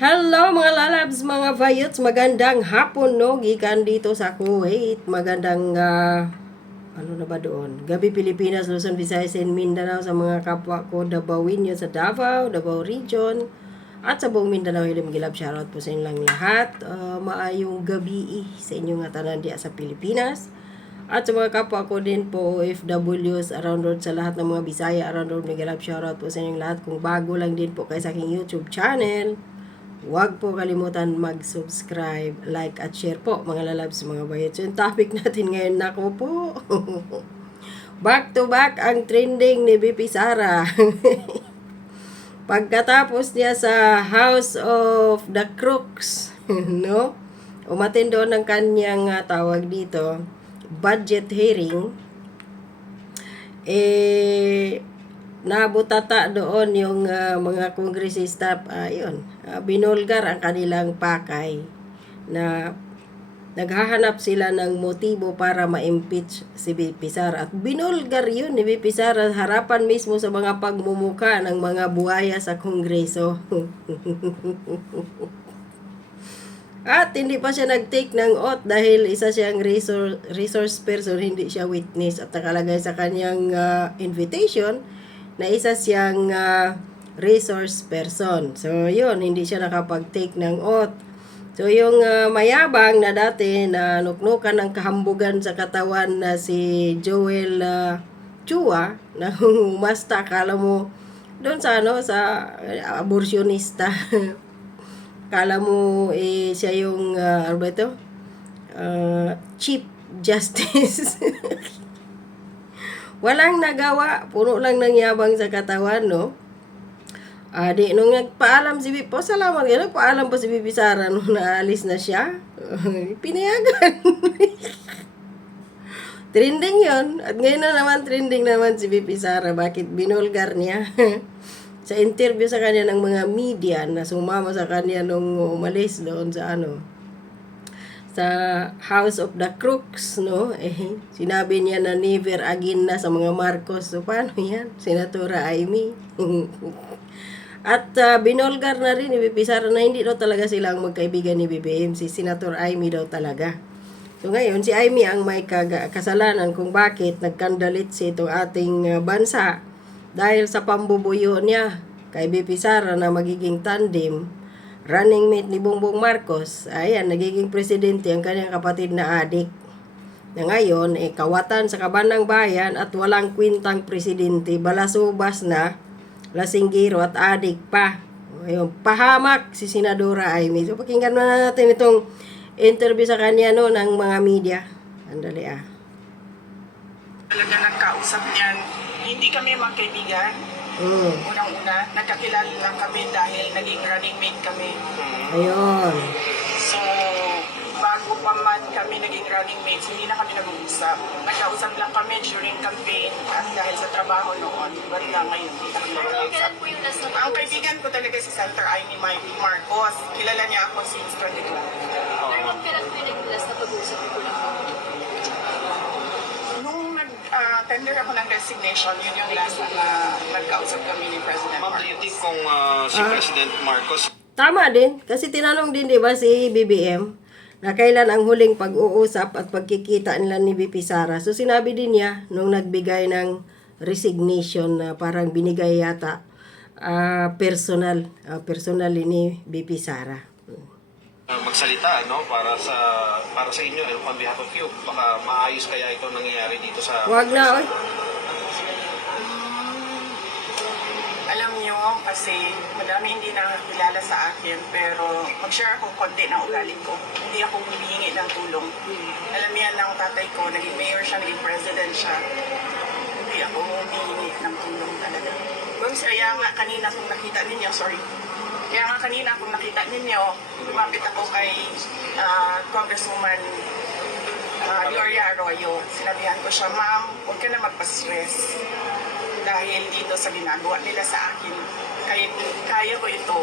Hello mga lalabs, mga vayots, magandang hapon no, gikan dito sa Kuwait. Magandang ah, ano na ba doon? Gabi Pilipinas, Luzon, Visayas, and Mindanao sa mga kapwa ko Dabawinyo sa Davao, Davao Region. At sa buong Mindanao, hilim gilab, shoutout po sa inyong lahat. Ah, maayong gabi sa inyong tanan diya sa Pilipinas. At sa mga kapwa ko din po, OFWs around road sa lahat ng mga Bisaya around road, galap shoutout po sa inyong lahat. Kung bago lang din po kayo sa aking YouTube channel, Huwag po kalimutan mag-subscribe, like at share po mga lalabs, mga bayot. So yung topic natin ngayon, nako po. back to back ang trending ni BP Sara. Pagkatapos niya sa House of the Crooks, no? Umatin doon ng kanyang ah, tawag dito, budget hearing. Eh, nabutata doon yung ah, mga kongresista, ayun, ah, binulgar ang kanilang pakay na naghahanap sila ng motibo para ma-impeach si BP Sara. At binulgar yun ni BP Sara harapan mismo sa mga pagmumuka ng mga buhaya sa kongreso. At hindi pa siya nag-take ng oath dahil isa siyang resource, resource person, hindi siya witness. At nakalagay sa kanyang ah, invitation na isa siyang ah, resource person. So, yun, hindi siya nakapag-take ng oath. So, yung ah, mayabang na dati na nuknukan ng kahambugan sa katawan na si Joel uh, Chua, na umasta, kala mo, doon sa ano, sa eh, abortionista. Kala mo eh siya yung ah, ano ba ito? Ah, Chief Justice. Walang nagawa, puno lang ng yabang sa katawan, no? Ah, di, nung nagpaalam si Bibi, salamat yan, nagpaalam pa si Bibi Sara nung naalis na siya. Pinayagan. trending yon At ngayon na naman trending naman si Bibi Sara. Bakit binulgar niya? sa interview sa kanya ng mga media na sumama sa kanya nung umalis doon sa ano sa House of the Crooks, no? Eh, sinabi niya na never again na sa mga Marcos. So, paano yan? Senatora Amy. At uh, binolgar na rin ni BP Sara na hindi daw talaga silang magkaibigan ni BBM. Si Senator Amy daw talaga. So ngayon, si Amy ang may kasalanan kung bakit nagkandalit si itong ating uh, bansa dahil sa pambubuyo niya kay BP Sara na magiging tandem running mate ni Bongbong Marcos, ayan, nagiging presidente ang kanyang kapatid na adik. Na ngayon, eh, kawatan sa kabanang bayan at walang kwintang presidente, balasubas na, lasinggiro at adik pa. Ayun, pahamak si Senadora Amy. So, pakinggan na natin itong interview sa kanya no, ng mga media. Andali ah. talaga nagkausap niyan. Hindi kami magkaibigan. Mm. Unang-una, nagkakilala lang kami dahil naging running mate kami. Ayun. So, bago pa man kami naging running mates, hindi na kami nag-uusap. Nagkausap lang kami during campaign at dahil sa trabaho noon. But na ngayon, hindi kami nag-uusap. Ang kaibigan ko talaga si Senator Amy Mike Marcos. Kilala niya ako since 22. Pero ma'am, kailan po yung last na pag-uusap niyo po lang nag-tender ako ng resignation, yun yung last na nagkausap kami ni President Ma'am, do you Marcos. think kung ah, si Ah. President Marcos Tama din. Kasi tinanong din, di ba, si BBM na kailan ang huling pag-uusap at pagkikita nila ni BP Sara. So, sinabi din niya nung nagbigay ng resignation na parang binigay yata ah, personal, ah, personal ni BP Sara. Ah, magsalita no para sa para sa inyo and on behalf of you baka maayos kaya ito nangyayari dito sa Wag na, oy. Alam nyo, kasi madami hindi nakakilala sa akin, pero mag-share ako konti ng ugali ko. Hindi ako humihingi ng tulong. Alam yan ng tatay ko, naging mayor siya, naging president siya. Hindi ako humihingi ng tulong talaga. Kung kaya nga kanina kung nakita ninyo, sorry, kaya nga kanina kung nakita ninyo, lumapit ako kay ah, Congresswoman uh, Gloria Arroyo. Sinabihan ko siya, ma'am, huwag ka na magpa-stress dahil dito sa ginagawa nila sa akin, kaya, kaya ko ito.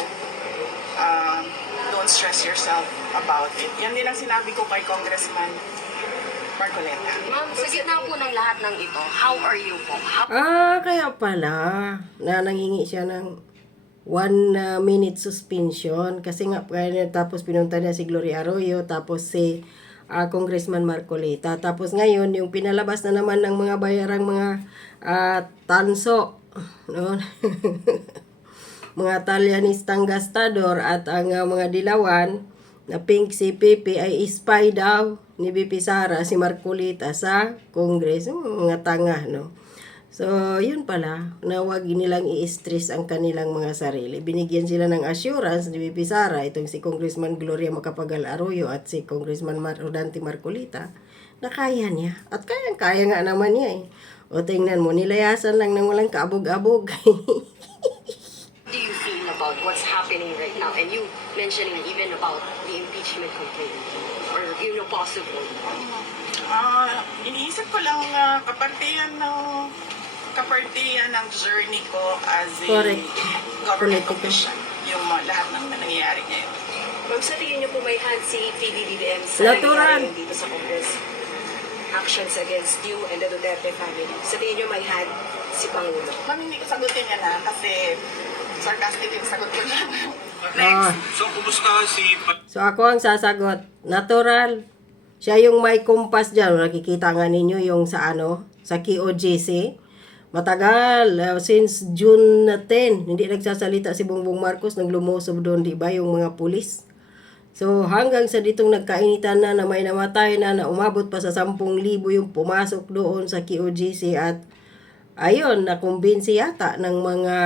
Uh, don't stress yourself about it. Yan din ang sinabi ko kay Congressman Marcoleta. Ma'am, sa gitna po ng lahat ng ito, how are you po? How Ah, kaya pala na nangingi siya ng one uh, minute suspension. Kasi nga kaya tapos pinunta niya si Gloria Arroyo tapos si ah, Congressman Marcolita tapos ngayon yung pinalabas na naman ng mga bayarang mga ah, tanso no? Mga talyanistang gastador at ang ah, mga dilawan na pink si Pepe ay spy daw ni BP Sara si Marcolita sa Congress. Mga tanga no So, yun pala, na wag nilang i-stress ang kanilang mga sarili. Binigyan sila ng assurance ni BP Sara, itong si Congressman Gloria Macapagal Arroyo at si Congressman Mar Rodante Marcolita, na kaya niya. At kaya-kaya nga naman niya eh. O tingnan mo, nilayasan lang ng walang kaabog-abog. do you feel about what's happening right now? And you mentioning even about the impeachment complaint or you know possible. Ah, iniisip ko lang na kapartiyan ng kapartiyan ng journey ko as a Correct. government Political. official. Yung mga lahat ng nangyayari ngayon. Ma'am, sa tingin niyo po may hand si PBBM sa Natural. nangyayari dito sa Congress? Actions against you and the Duterte family. Sa tingin niyo may hand si Pangulo? Ma'am, hindi ko sagutin yan na kasi sarcastic yung sagot ko dyan. Ah. So, kumusta si So ako ang sasagot, natural. Siya yung may kumpas dyan. Nakikita nga ninyo yung sa ano, sa KOJC. Matagal, uh, since June 10, hindi nagsasalita si Bongbong Marcos, nang lumusob doon, di ba, yung mga pulis. So hanggang sa ditong nagkainitan na na may namatay na na umabot pa sa 10,000 yung pumasok doon sa KOJC at ayun, nakumbinsi yata ng mga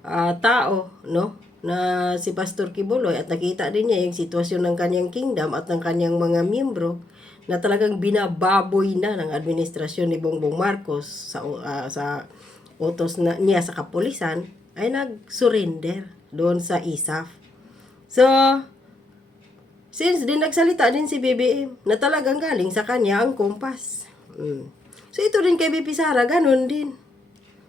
ah, tao, no? Na si Pastor Kibuloy at nakita din niya yung sitwasyon ng kanyang kingdom at ng kanyang mga miyembro na talagang binababoy na ng administrasyon ni Bongbong Marcos sa ah, sa utos na niya sa kapulisan ay nag-surrender doon sa ISAF. So, Since din nagsalita din si BBM na talagang galing sa kanya ang kumpas. Mm. So ito rin kay BP Sara, ganun din.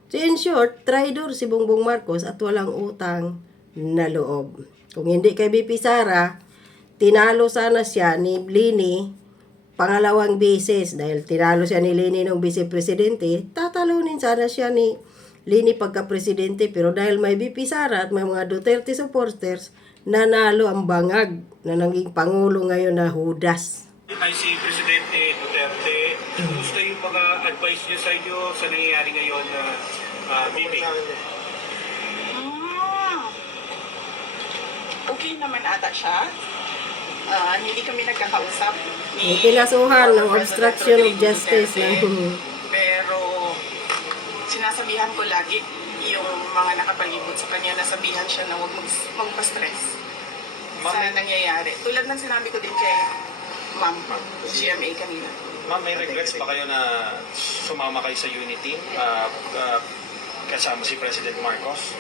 So in short, traidor si Bongbong Marcos at walang utang na loob. Kung hindi kay BP Sara, tinalo sana siya ni Lini pangalawang beses dahil tinalo siya ni Lini ng vice-presidente, tatalunin sana siya ni Lini pagka-presidente pero dahil may BP Sara at may mga Duterte supporters, nanalo ang bangag na naging pangulo ngayon na Judas. ay si Presidente Duterte. Kumusta yung mga advice niya sa inyo sa nangyayari ngayon na uh, meeting? Hmm. Okay naman ata siya. Ah, hindi kami nagkakausap. May kinasuhan ng obstruction of justice Duterte. ng Pero sinasabihan ko lagi yung mga nakapalibot sa kanya, nasabihan siya na huwag mag- magpa-stress sa nangyayari. Tulad ng sinabi ko din kay Ma'am GMA kanina. ma'am, may regrets ba kayo na sumama kayo sa unity uh, uh, kasama si President Marcos?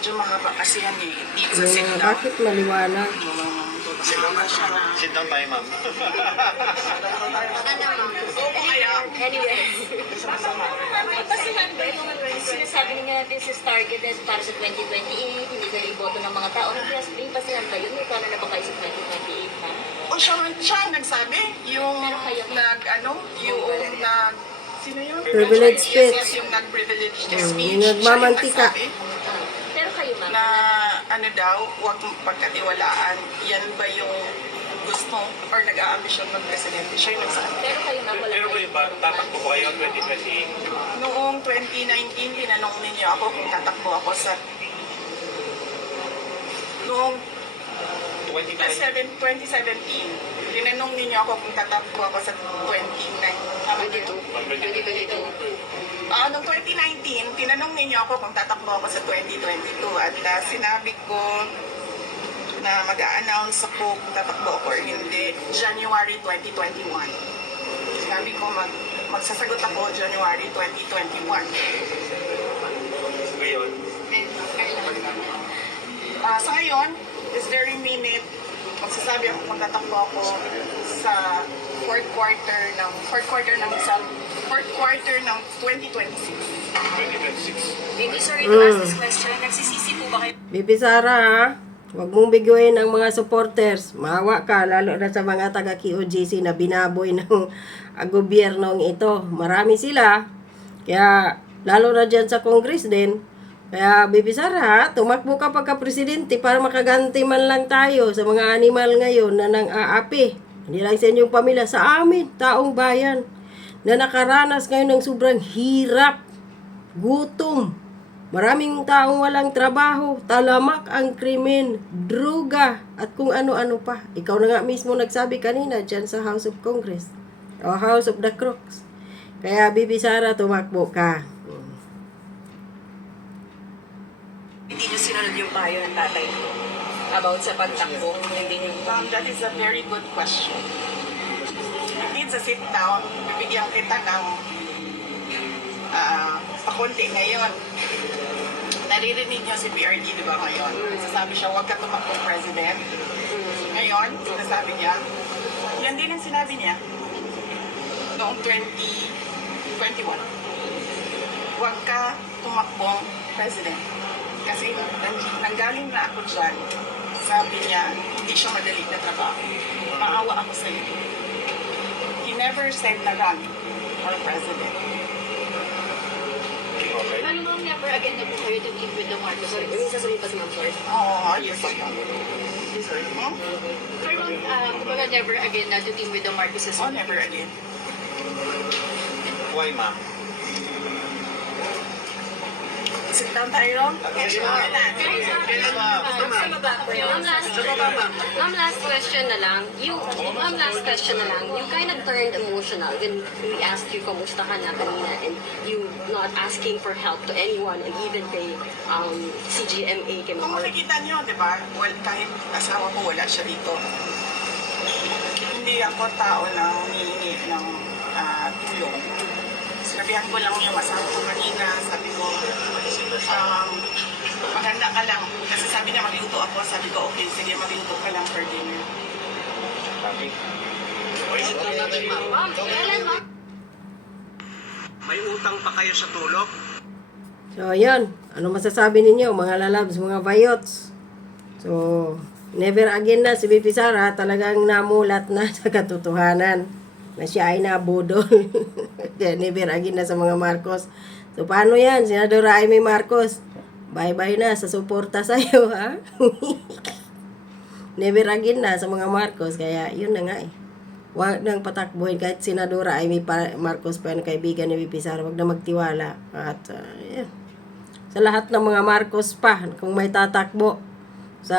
Medyo mahaba kasi yan eh. Di ko sa sit down. bakit maliwanag? Sumama siya na. Sit down tayo, ma'am. Oo, kaya. Anyway, Pasihan ba yung sinasabi niya na this is targeted para sa 2028, hindi kayo iboto ng mga tao. May pasihan ba yun? May plano na ba kayo sa 2028 na? O siya, siya ang nagsabi, yung nag, ano, yung nag, sino yun? Privilege speech. Yes, yung nag-privilege Mm, speech. yung Siya yung nagmamantika. nagsabi Ah, pero kayo ma'am, na ano daw, huwag pagkatiwalaan. Yan ba yung gusto or nag-aambisyon ng presidente? Siya yung nagsabi. pero kayo ma'am, wala Pero kayo ba, tatakbo po kayo 2028? Noong 2019, tinanong ninyo ako kung tatakbo ako sa... Noong 2020? 2017, tinanong ninyo ako kung tatakbo ako sa 2019. Tama yun? 2022. Ah, noong 2019, tinanong ninyo ako kung tatakbo ako sa 2022 at ah, sinabi ko na mag-a-announce ako kung tatakbo ako or hindi January 2021. Sinabi ko mag magsasagot ako January 2021. Ngayon? Ah, sa ngayon, this very minute, magsasabi ako kung tatakbo ako sa fourth quarter ng fourth quarter ng isang fourth quarter ng 2026. 2026. Maybe sorry to ask this question. Nagsisisi po ba kayo BP Sara, ha? Huwag mong biguin ang mga supporters. Maawa ka, lalo na sa mga taga KOGC na binaboy ng ah, gobyernong ito. Marami sila. Kaya, lalo na dyan sa Congress din, Kaya, Bibi Sara, tumakbo ka pagka-presidente para makaganti man lang tayo sa mga animal ngayon na nang aapi. Hindi lang sa inyong pamilya, sa amin, taong bayan, na nakaranas ngayon ng sobrang hirap, gutom, maraming taong walang trabaho, talamak ang krimen, druga, at kung ano-ano pa. Ikaw na nga mismo nagsabi kanina dyan sa House of Congress, o House of the Crooks. Kaya, Bibi Sara, tumakbo ka. Hindi niyo sinunod yung payo ng tatay ko about sa pagtakbo. Hindi niyo Um, that is a very good question. It's a sit down. Bibigyan kita ng uh, pakunti ngayon. Naririnig niyo si PRD, di ba ngayon? Sasabi siya, huwag ka tumakbong president. Ngayon, sinasabi niya, yan din ang sinabi niya noong 2021. Huwag ka tumakbong president. Kasi nang- nanggaling na ako dyan, sabi niya, hindi siya madali na trabaho. Maawa ako sa iyo. He never said na run for president. Ano ma'am, never again na po kayo to meet with the Marcos? Sorry, may sasabihin pa si Ma'am, sorry. Oo, oh, ayos pa yun. Hmm? Sir, ma'am, uh, kumbaga never again na to team with the Marcoses. Oh, never again. Why, ma'am? Sit down tayo. Ma'am, last, ma'am, last question na lang. You, ma'am, last question na lang. You kind of turned emotional when we asked you kamusta ka na kanina and you not asking for help to anyone and even kay um, CGMA kay Kung Ma'am. makikita niyo, di ba, well, kahit asawa ko wala siya dito. Hindi ako tao na humihingi ng ah, tulong. Sinabihan ko lang yung asawa ko kanina, sabi ko, um, maganda ka lang. Kasi sabi niya magluto ako, sabi ko, okay, sige, magluto ka lang for dinner. Ma'am? May utang pa kayo sa tulog? So, yun. Ano masasabi ninyo, mga lalabs, mga bayots? So, never again na si Bibi Sara talagang namulat na sa katotohanan na siya ay nabudol. Kaya never again na sa mga Marcos. So, paano yan? Senadora Amy Marcos, bye-bye na sa suporta sa'yo, ha? never again na sa mga Marcos. Kaya, yun na nga eh. Huwag nang patakbuhin kahit Senadora Amy Marcos pa yung kaibigan ni VP Sara. Huwag na magtiwala. At, uh, yan. Sa lahat ng mga Marcos pa, kung may tatakbo sa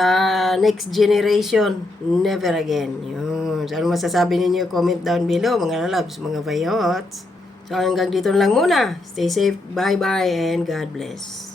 next generation, never again. Yun. So, ano masasabi ninyo? Comment down below, mga loves, mga bayots. So, hanggang dito lang muna. Stay safe, bye-bye, and God bless.